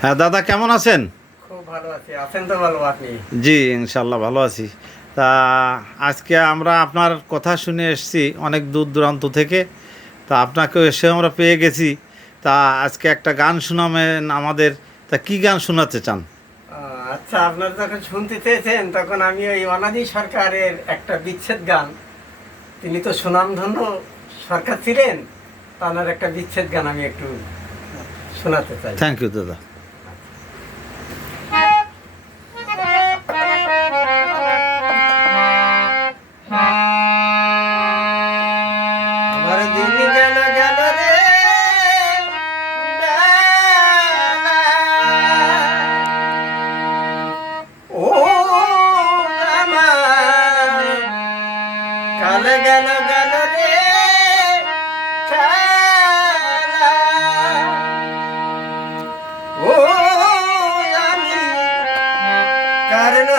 হ্যাঁ দাদা, কেমন আছেন? খুব ভালো আছি। আছেন তো ভালো আপনি? জি, ইনশাল্লাহ ভালো আছি। তা আজকে আমরা আপনার কথা শুনে এসেছি অনেক দূর দূরান্ত থেকে। তা আপনাকে এসে আমরা পেয়ে গেছি। তা আজকে একটা গান শোনাবেন আমাদের। তা কি গান শোনাতে চান? আচ্ছা, আপনারা যখন শুনতে চেয়েছেন তখন আমি ওই অনাদি সরকারের একটা বিচ্ছেদ গান, তিনি তো সুনামধন্য সরকার ছিলেন, তার একটা বিচ্ছেদ গান আমি একটু শোনাতে চাই। থ্যাংক ইউ দাদা। আমার দিন গেল গেল রে বেলা, ও আমার কাল গেল গেল রে খেলা, ও আমি কারণ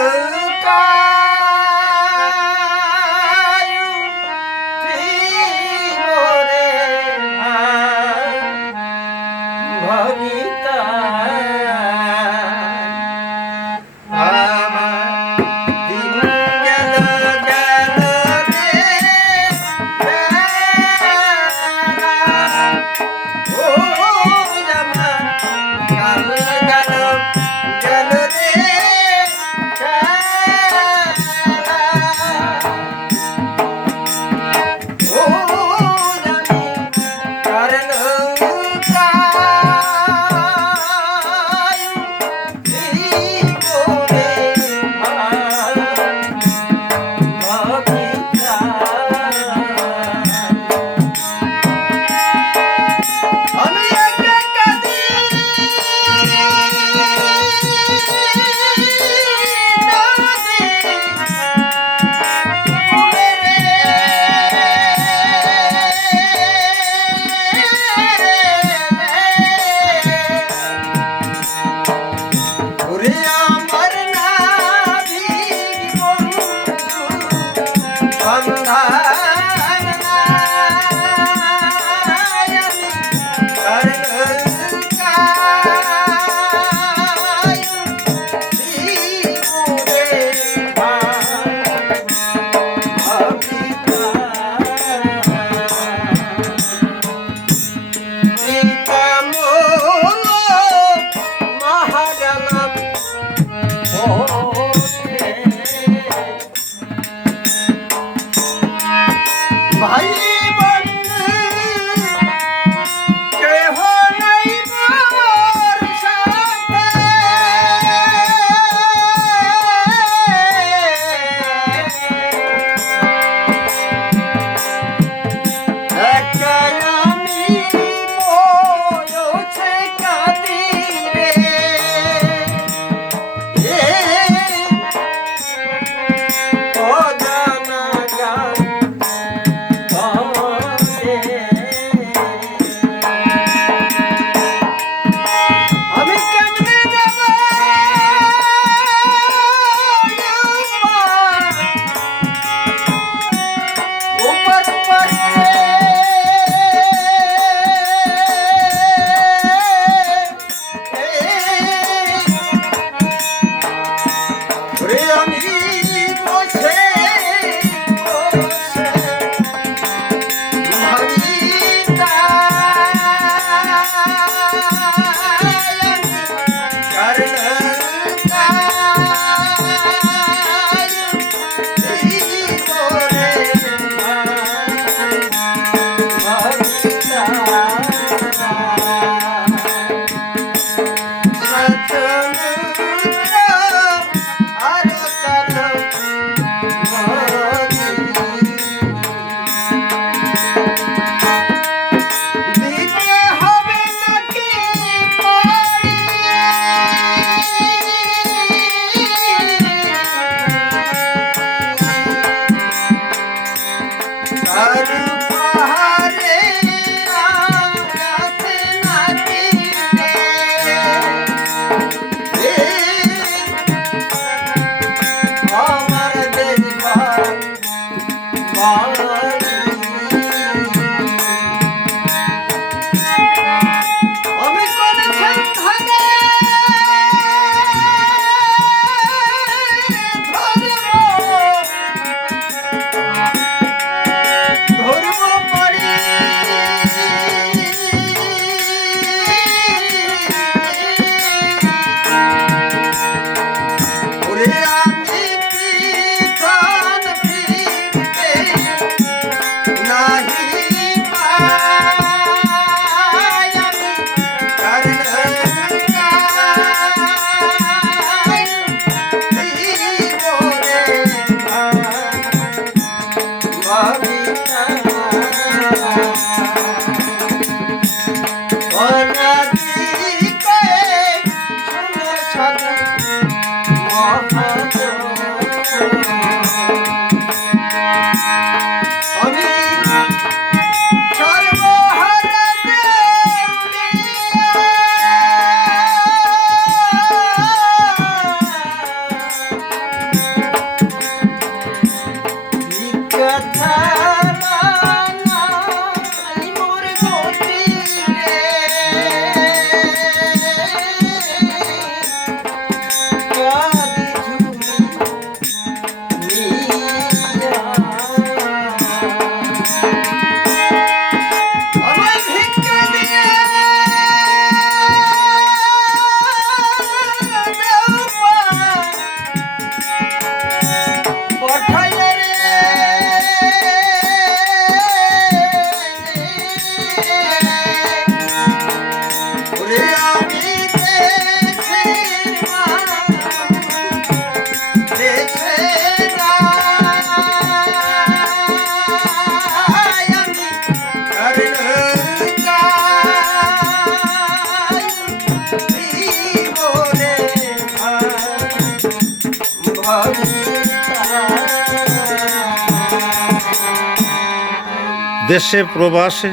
দেশে প্রবাসে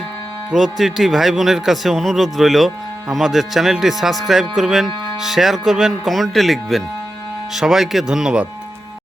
প্রতিটি ভাই বোনের কাছে অনুরোধ রইল, আমাদের চ্যানেলটি সাবস্ক্রাইব করবেন, শেয়ার করবেন, কমেন্টে লিখবেন। সবাইকে ধন্যবাদ।